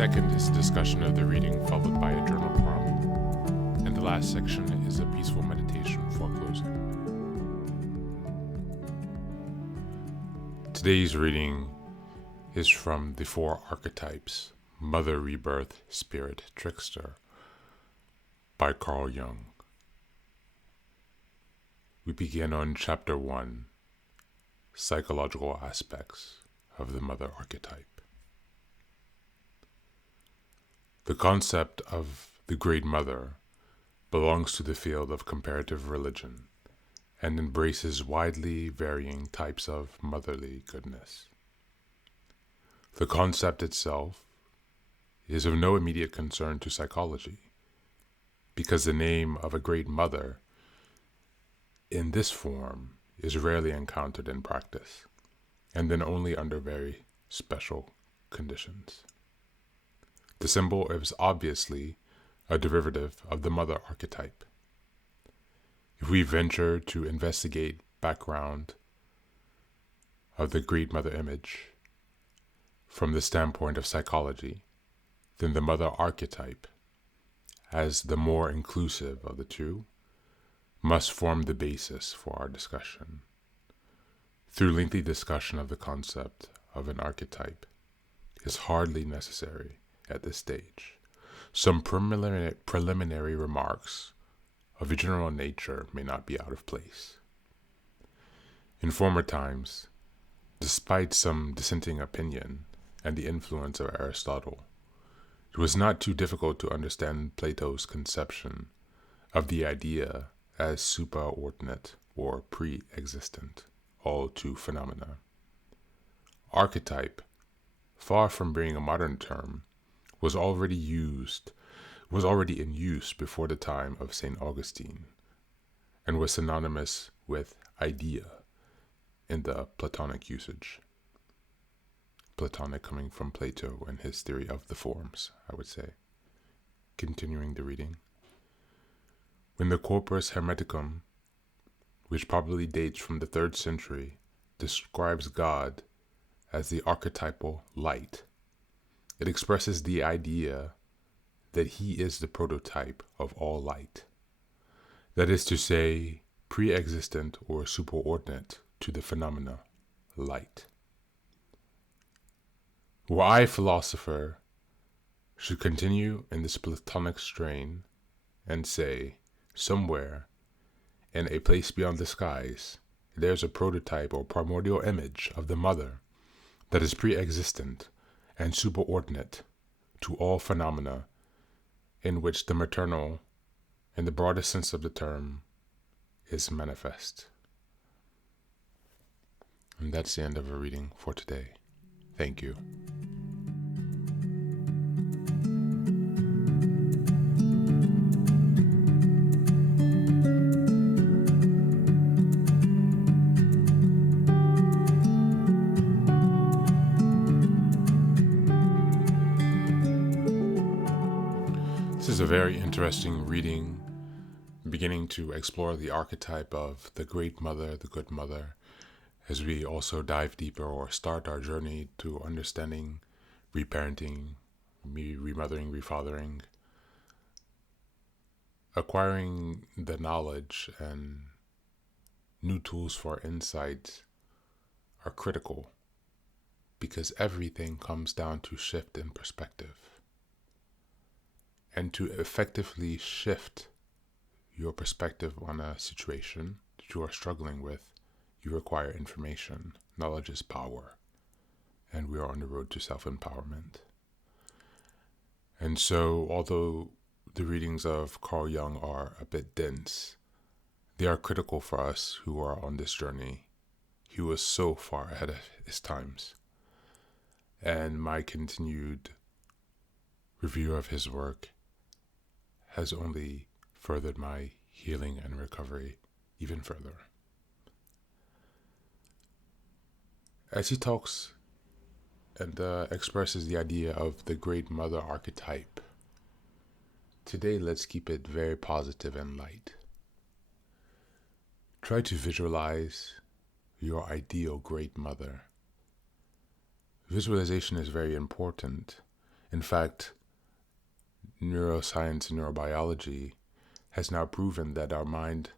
second is a discussion of the reading, followed by a journal prompt. And the last section is a peaceful meditation for closing. Today's reading is from The Four Archetypes, Mother, Rebirth, Spirit, Trickster, by Jung. We begin on Chapter 1, Psychological Aspects of the Mother Archetype. The concept of the Great Mother belongs to the field of comparative religion and embraces widely varying types of motherly goodness. The concept itself is of no immediate concern to psychology, because the name of a great mother in this form is rarely encountered in practice, and then only under very special conditions. The symbol is obviously a derivative of the mother archetype. If we venture to investigate background of the great mother image from the standpoint of psychology, then the mother archetype, as the more inclusive of the two, must form the basis for our discussion. Through lengthy discussion of the concept of an archetype is hardly necessary at this stage. Some preliminary remarks of a general nature may not be out of place. In former times, despite some dissenting opinion and the influence of Aristotle, it was not too difficult to understand Plato's conception of the idea as superordinate or pre-existent, all to phenomena. Archetype, far from being a modern term, was already in use before the time of St. Augustine, and was synonymous with idea in the Platonic usage. Platonic coming from Plato and his theory of the forms, I would say. Continuing the reading. When the Corpus Hermeticum, which probably dates from the 3rd century, describes God as the archetypal light, it expresses the idea that he is the prototype of all light. That is to say, pre-existent or superordinate to the phenomena light. Were I philosopher, should continue in this Platonic strain and say, somewhere, in a place beyond the skies, there's a prototype or primordial image of the mother that is pre-existent and superordinate to all phenomena, in which the maternal, in the broadest sense of the term, is manifest. And that's the end of our reading for today. Thank you. This is a very interesting reading, beginning to explore the archetype of the great mother, the good mother, as we also dive deeper or start our journey to understanding reparenting, remothering, refathering, acquiring the knowledge and new tools for insight are critical, because everything comes down to shift in perspective. And to effectively shift your perspective on a situation that you are struggling with, you require information. Knowledge is power, and we are on the road to self-empowerment. And so, although the readings of Jung are a bit dense, they are critical for us who are on this journey. He was so far ahead of his times. And my continued review of his work has only furthered my healing and recovery even further. As he talks and expresses the idea of the great mother archetype, today let's keep it very positive and light. Try to visualize your ideal great mother. Visualization is very important, In fact, neuroscience and neurobiology has now proven that our mind-body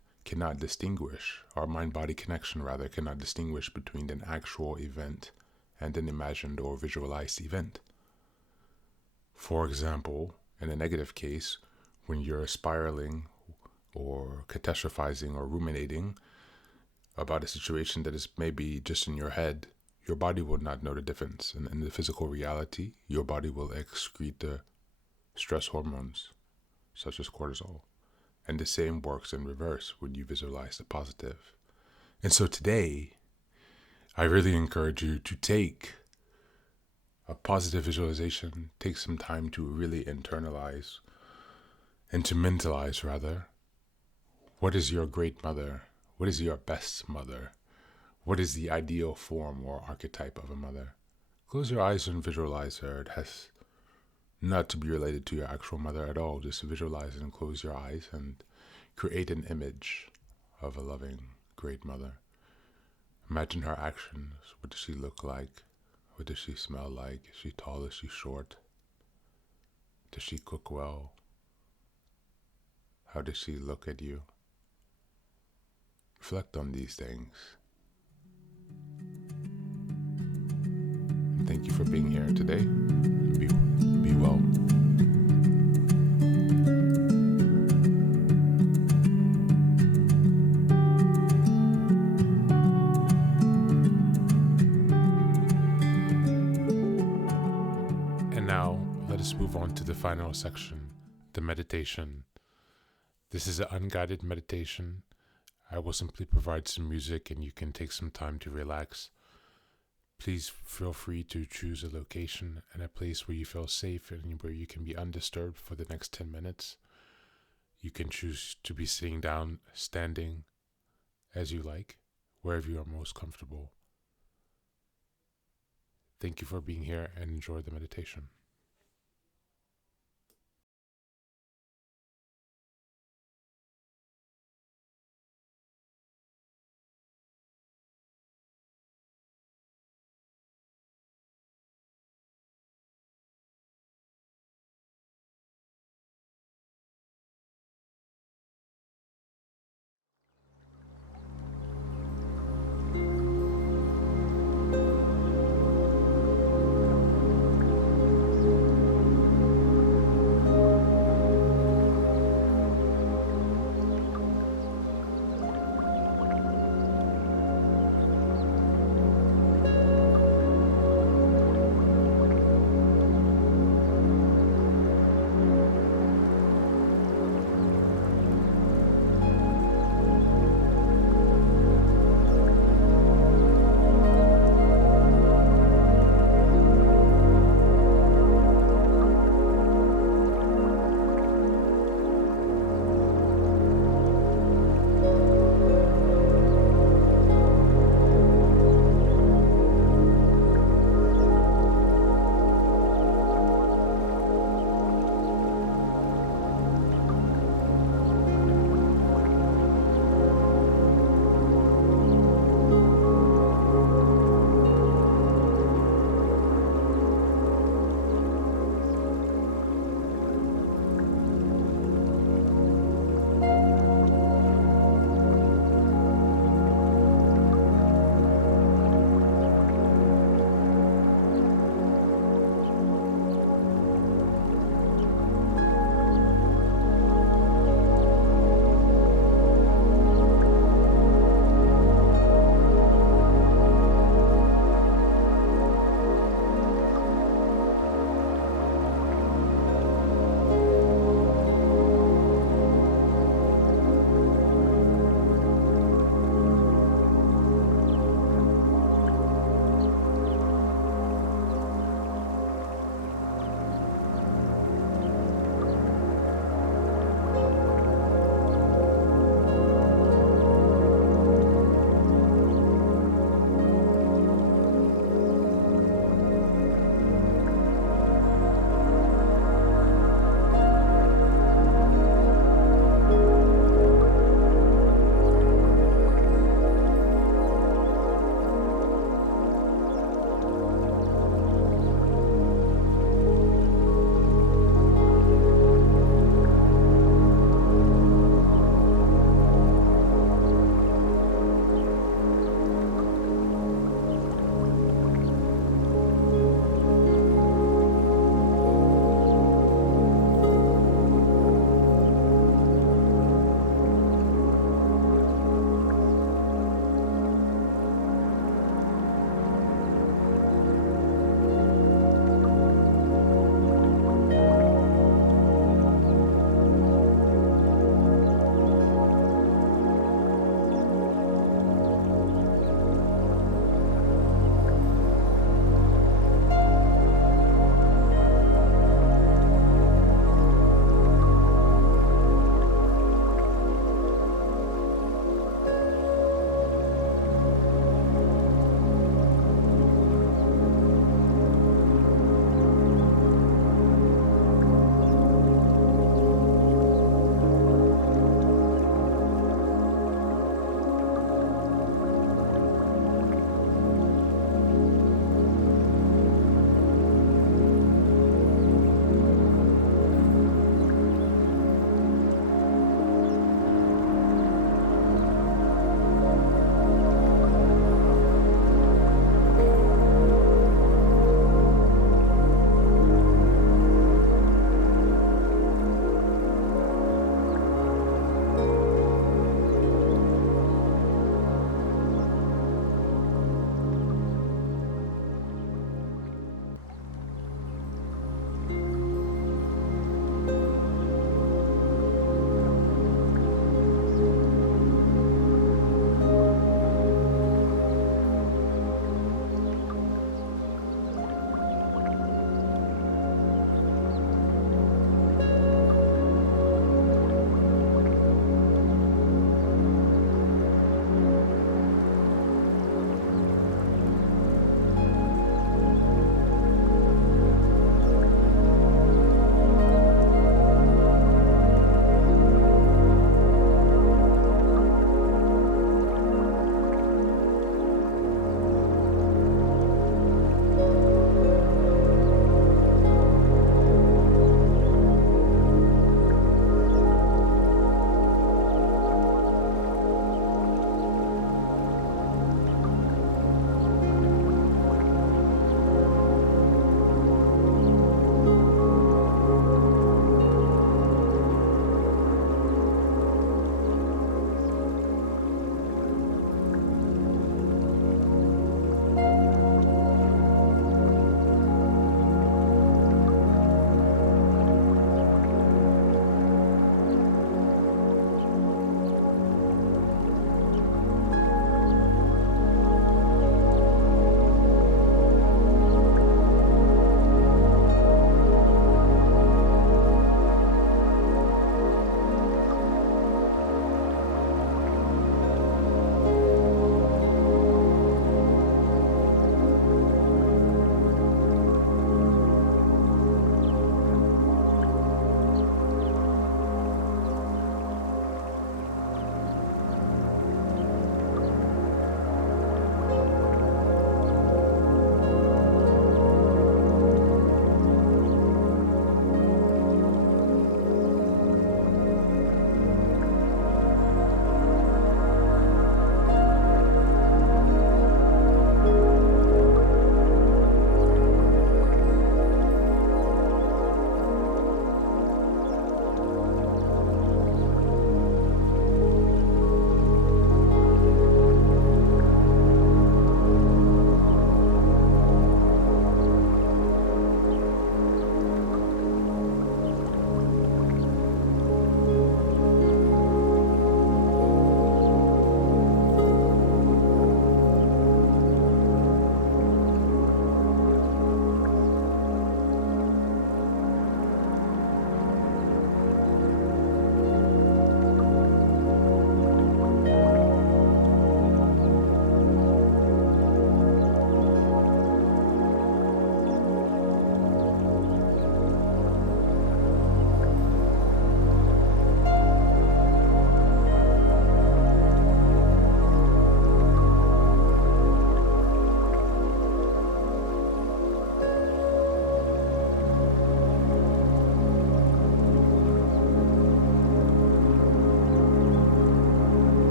connection cannot distinguish between an actual event and an imagined or visualized event. For example, in a negative case, when you're spiraling or catastrophizing or ruminating about a situation that is maybe just in your head, your body will not know the difference. And in the physical reality, your body will excrete the stress hormones, such as cortisol. And the same works in reverse when you visualize the positive. And so today, I really encourage you to take a positive visualization, take some time to really internalize and to mentalize, rather. What is your great mother? What is your best mother? What is the ideal form or archetype of a mother? Close your eyes and visualize her. It has not to be related to your actual mother at all. Just visualize it and close your eyes and create an image of a loving, great mother. Imagine her actions. What does she look like? What does she smell like? Is she tall? Is she short? Does she cook well? How does she look at you? Reflect on these things. Thank you for being here today. Be well. And now, let us move on to the final section, the meditation. This is an unguided meditation. I will simply provide some music and you can take some time to relax. Please feel free to choose a location and a place where you feel safe and where you can be undisturbed for the next 10 minutes. You can choose to be sitting down, standing, as you like, wherever you are most comfortable. Thank you for being here and enjoy the meditation.